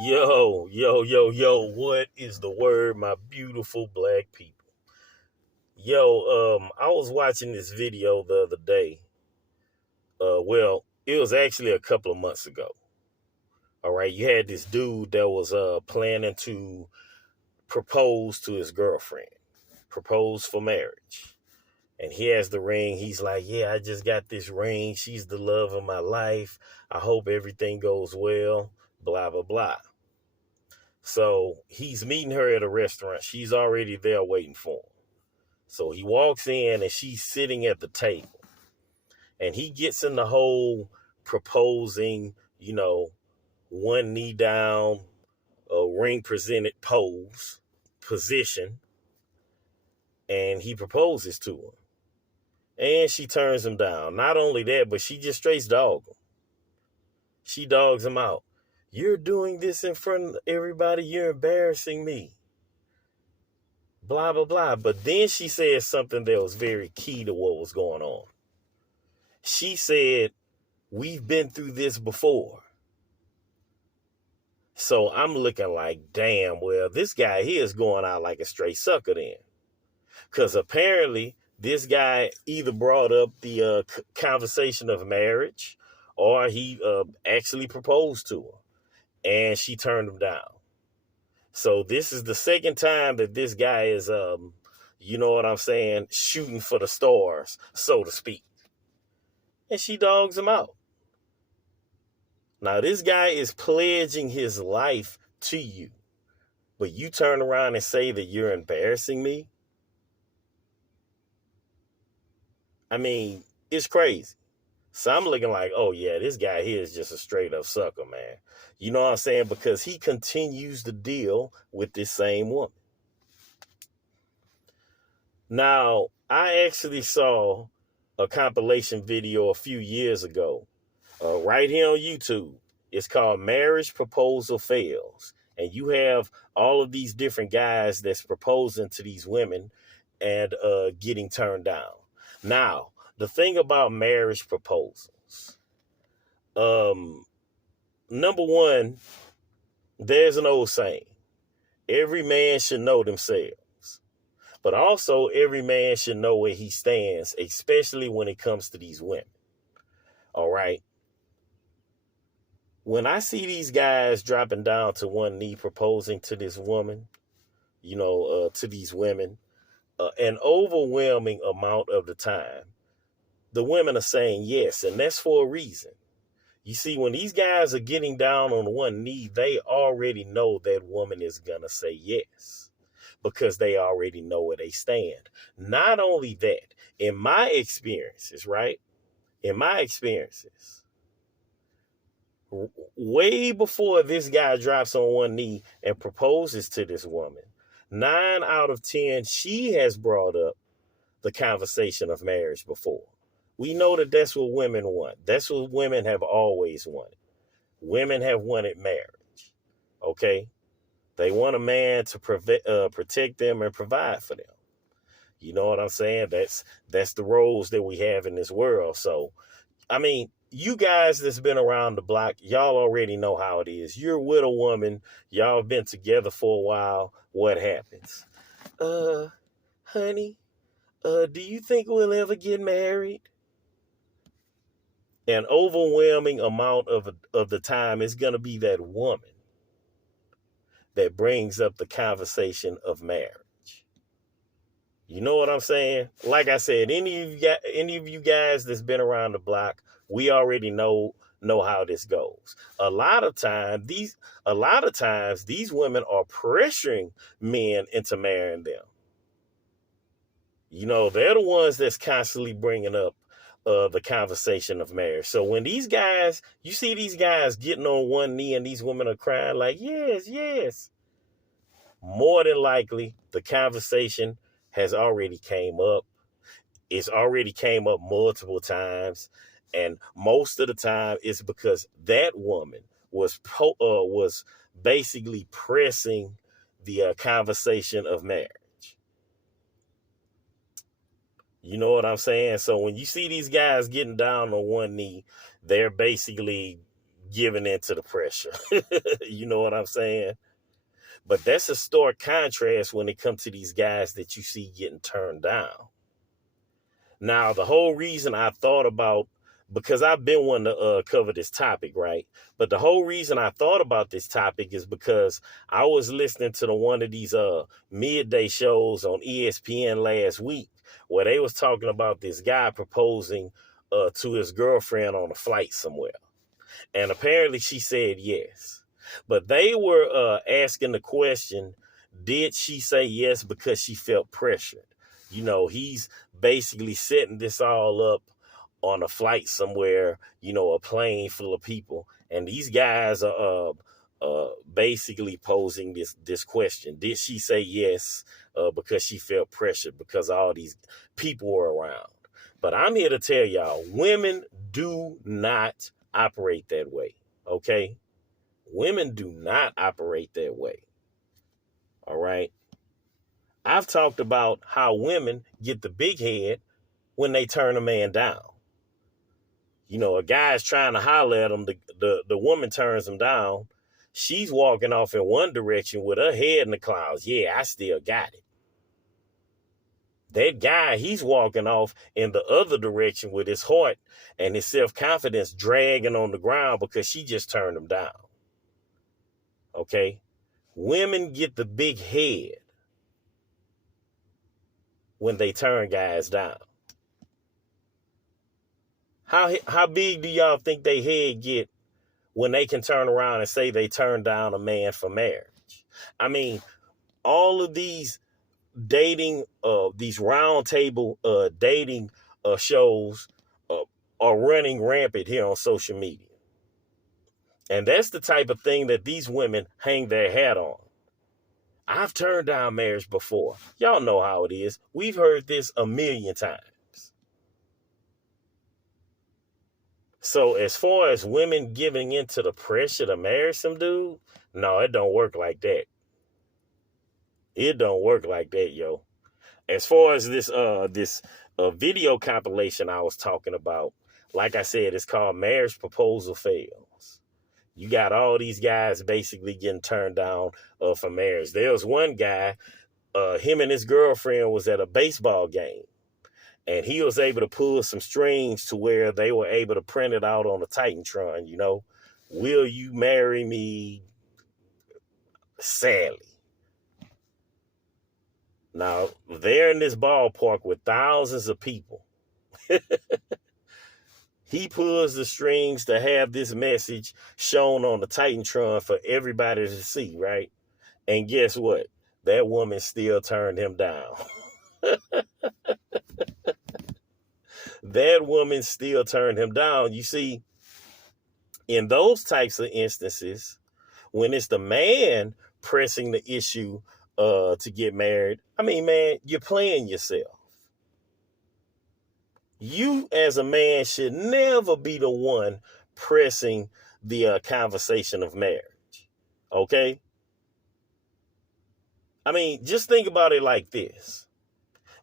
Yo, what is the word, my beautiful black people? I was watching this video the other day. It was actually a couple of months ago. All right, you had this dude that was planning to propose to his girlfriend, propose for marriage. And he has the ring. He's like, yeah, I just got this ring. She's the love of my life. I hope everything goes well, blah, blah, blah. So he's meeting her at a restaurant. She's already there waiting for him. So he walks in and she's sitting at the table. And he gets in the whole proposing, one knee down, a ring presented position. And he proposes to her. And she turns him down. Not only that, but she just straight dog him. She dogs him out. You're doing this in front of everybody. You're embarrassing me. Blah, blah, blah. But then she said something that was very key to what was going on. She said, we've been through this before. So I'm looking like, damn, well, this guy here is going out like a straight sucker then. Because apparently this guy either brought up the conversation of marriage or he actually proposed to her and she turned him down. So this is the second time that this guy is, shooting for the stars, so to speak. And she dogs him out. Now, this guy is pledging his life to you, but you turn around and say that you're embarrassing me? I mean, it's crazy. So I'm looking like, oh, yeah, this guy here is just a straight up sucker, man. You know what I'm saying? Because he continues to deal with this same woman. Now, I actually saw a compilation video a few years ago, right here on YouTube. It's called Marriage Proposal Fails. And you have all of these different guys that's proposing to these women and getting turned down. Now, the thing about marriage proposals, number one, there's an old saying, every man should know themselves. But also, every man should know where he stands, especially when it comes to these women. All right. When I see these guys dropping down to one knee proposing to this woman, to these women, an overwhelming amount of the time, the women are saying yes, and that's for a reason. You see, when these guys are getting down on one knee, they already know that woman is going to say yes because they already know where they stand. Not only that, in my experiences, way before this guy drops on one knee and proposes to this woman, 9 out of 10, she has brought up the conversation of marriage before. We know that that's what women want. That's what women have always wanted. Women have wanted marriage. Okay? They want a man to protect them and provide for them. You know what I'm saying? That's the roles that we have in this world. So, I mean, you guys that's been around the block, y'all already know how it is. You're with a woman. Y'all have been together for a while. What happens? Honey, do you think we'll ever get married? An overwhelming amount of the time is going to be that woman that brings up the conversation of marriage. You know what I'm saying? Like I said, any of you guys that's been around the block, we already know how this goes. A lot of times these women are pressuring men into marrying them. They're the ones that's constantly bringing up the conversation of marriage. So when these guys, you see these guys getting on one knee and these women are crying like, yes, yes. More than likely, the conversation has already came up. It's already came up multiple times. And most of the time it's because that woman was basically pressing the conversation of marriage. You know what I'm saying? So when you see these guys getting down on one knee, they're basically giving into the pressure. You know what I'm saying? But that's a stark contrast when it comes to these guys that you see getting turned down. Now, the whole reason I thought about, because I've been wanting to cover this topic, right? But the whole reason I thought about this topic is because I was listening to one of these midday shows on ESPN last week where they was talking about this guy proposing to his girlfriend on a flight somewhere. And apparently she said yes. But they were asking the question, did she say yes because she felt pressured? You know, he's basically setting this all up on a flight somewhere, you know, a plane full of people. And these guys are basically posing this question. Did she say yes because she felt pressured because all these people were around? But I'm here to tell y'all, women do not operate that way, okay? Women do not operate that way, all right? I've talked about how women get the big head when they turn a man down. You know, a guy's trying to holler at him, the woman turns him down. She's walking off in one direction with her head in the clouds. Yeah, I still got it. That guy, he's walking off in the other direction with his heart and his self-confidence dragging on the ground because she just turned him down. Okay? Women get the big head when they turn guys down. How big do y'all think they head get when they can turn around and say they turned down a man for marriage? I mean, all of these dating, these round table dating shows are running rampant here on social media. And that's the type of thing that these women hang their hat on. I've turned down marriage before. Y'all know how it is. We've heard this a million times. So as far as women giving into the pressure to marry some dude, no, it don't work like that. It don't work like that, yo. As far as this video compilation I was talking about, like I said, it's called Marriage Proposal Fails. You got all these guys basically getting turned down for marriage. There was one guy, him and his girlfriend was at a baseball game. And he was able to pull some strings to where they were able to print it out on a Titantron, you know. Will you marry me, Sally? Now, they're in this ballpark with thousands of people. He pulls the strings to have this message shown on the Titantron for everybody to see, right? And guess what? That woman still turned him down. That woman still turned him down. You see, in those types of instances, when it's the man pressing the issue to get married, I mean, man, you're playing yourself. You as a man should never be the one pressing the conversation of marriage. Okay? I mean, just think about it like this.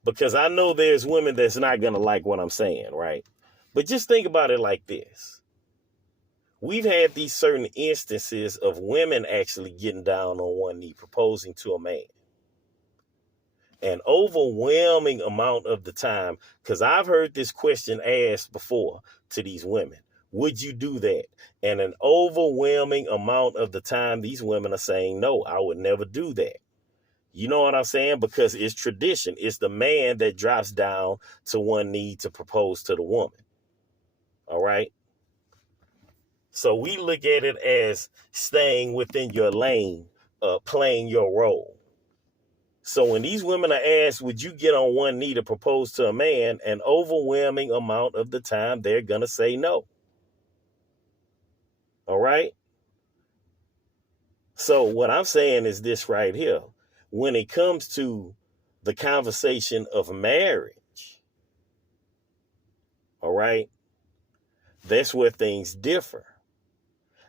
Because I know there's women that's not going to like what I'm saying, right? But just think about it like this. We've had these certain instances of women actually getting down on one knee, proposing to a man. An overwhelming amount of the time, because I've heard this question asked before to these women, would you do that? And an overwhelming amount of the time, these women are saying, no, I would never do that. You know what I'm saying? Because it's tradition. It's the man that drops down to one knee to propose to the woman. All right? So we look at it as staying within your lane, playing your role. So when these women are asked, would you get on one knee to propose to a man? An overwhelming amount of the time, they're going to say no. All right? So what I'm saying is this right here. When it comes to the conversation of marriage, all right, that's where things differ.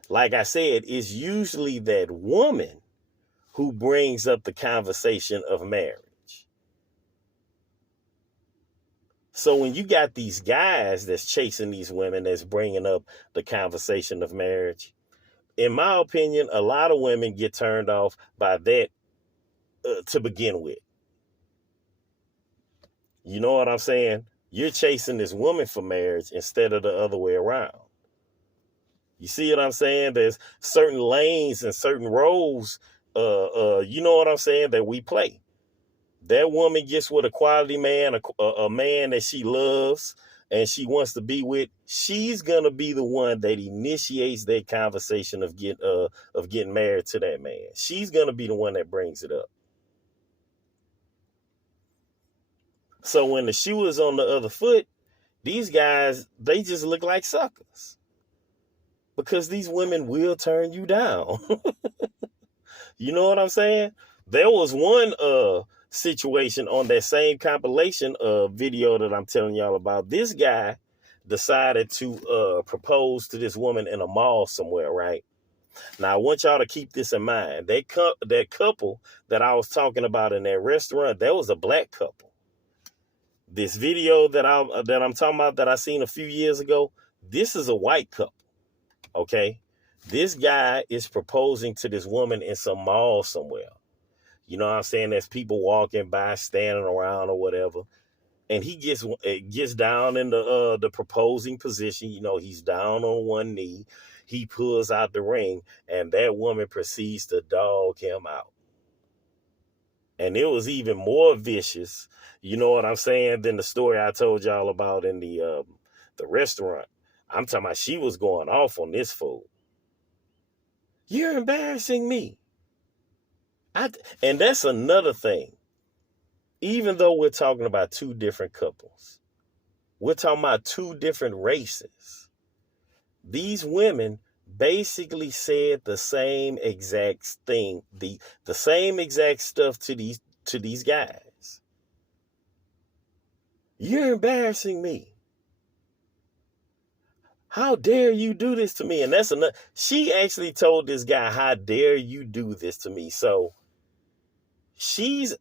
Like I said, it's usually that woman who brings up the conversation of marriage. So when you got these guys that's chasing these women that's bringing up the conversation of marriage, in my opinion, a lot of women get turned off by that to begin with. You know what I'm saying? You're chasing this woman for marriage instead of the other way around. You see what I'm saying? There's certain lanes and certain roles, you know what I'm saying, that we play. That woman gets with a quality man, a man that she loves and she wants to be with. She's gonna be the one that initiates that conversation of getting married to that man. She's gonna be the one that brings it up. So when the shoe is on the other foot, these guys, they just look like suckers because these women will turn you down. You know what I'm saying? There was one situation on that same compilation video that I'm telling y'all about. This guy decided to propose to this woman in a mall somewhere, right? Now, I want y'all to keep this in mind. That couple that I was talking about in that restaurant, that was a black couple. This video that I'm talking about that I seen a few years ago, this is a white couple, okay? This guy is proposing to this woman in some mall somewhere. You know what I'm saying? There's people walking by, standing around or whatever. And he gets down in the proposing position. You know, he's down on one knee. He pulls out the ring, and that woman proceeds to dog him out. And it was even more vicious, you know what I'm saying, than the story I told y'all about in the restaurant. I'm talking about she was going off on this fool. You're embarrassing me. And that's another thing. Even though we're talking about two different couples, we're talking about two different races. These women basically said the same exact thing, the same exact stuff to these guys. You're embarrassing me. How dare you do this to me? And that's enough. She actually told this guy, how dare you do this to me? So she's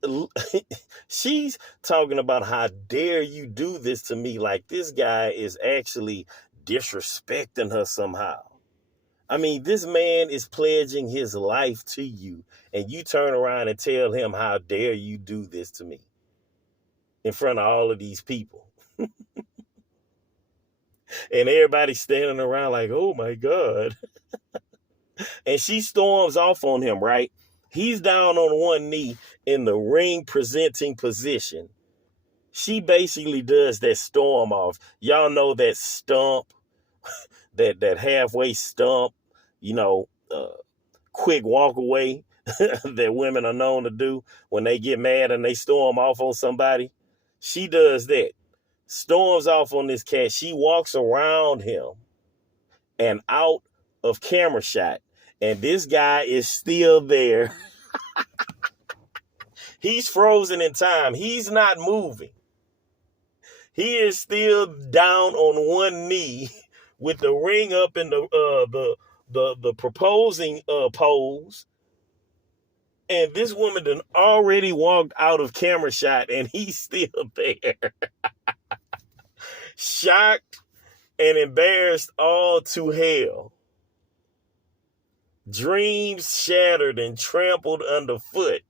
talking about how dare you do this to me, like this guy is actually disrespecting her somehow. I mean, this man is pledging his life to you, and you turn around and tell him, how dare you do this to me in front of all of these people. And everybody's standing around like, oh my God. And she storms off on him, right? He's down on one knee in the ring presenting position. She basically does that storm off. Y'all know that stomp, that halfway stomp, you know, quick walk away that women are known to do when they get mad and they storm off on somebody. She does that. Storms off on this cat. She walks around him and out of camera shot. And this guy is still there. He's frozen in time. He's not moving. He is still down on one knee with the ring up in the proposing pose. And this woman done already walked out of camera shot and he's still there. Shocked and embarrassed all to hell. Dreams shattered and trampled underfoot.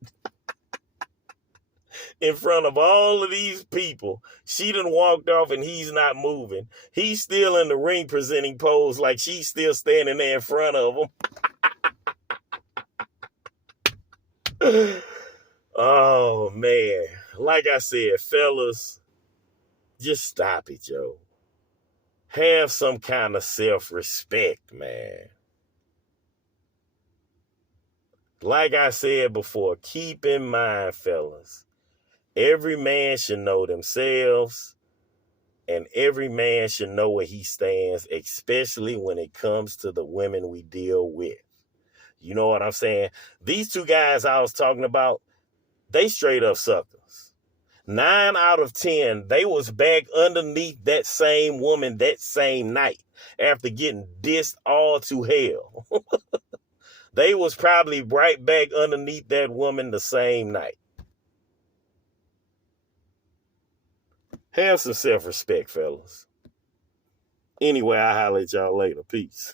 In front of all of these people. She done walked off and he's not moving. He's still in the ring presenting pose like she's still standing there in front of him. Oh, man. Like I said, fellas, just stop it, yo. Have some kind of self-respect, man. Like I said before, keep in mind, fellas, every man should know themselves, and every man should know where he stands, especially when it comes to the women we deal with. You know what I'm saying? These two guys I was talking about, they straight up suckers. 9 out of 10, they was back underneath that same woman that same night after getting dissed all to hell. They was probably right back underneath that woman the same night. Have some self-respect, fellas. Anyway, I'll holler at y'all later. Peace.